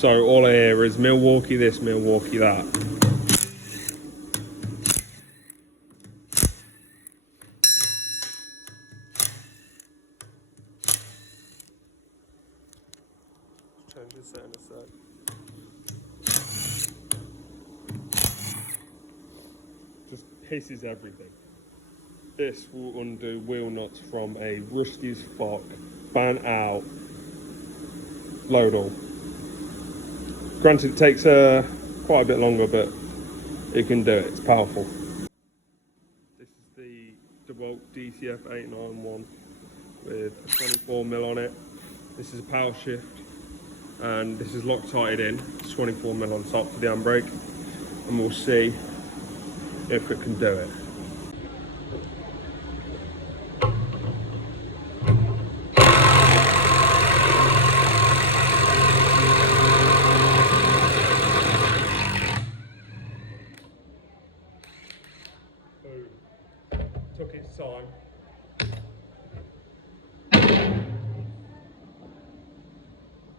So all I hear is Milwaukee this, Milwaukee that. Change the setting a sec. Just hisses everything. This will undo wheel nuts from a rusty as fuck, fan out, load all. Granted, it takes quite a bit longer, but it can do it. It's powerful. This is the Dewalt DCF891 with a 24mm on it. This is a power shift, and this is Loctited in. It's 24mm on top for the handbrake, and we'll see if it can do it. Boom. Took its time.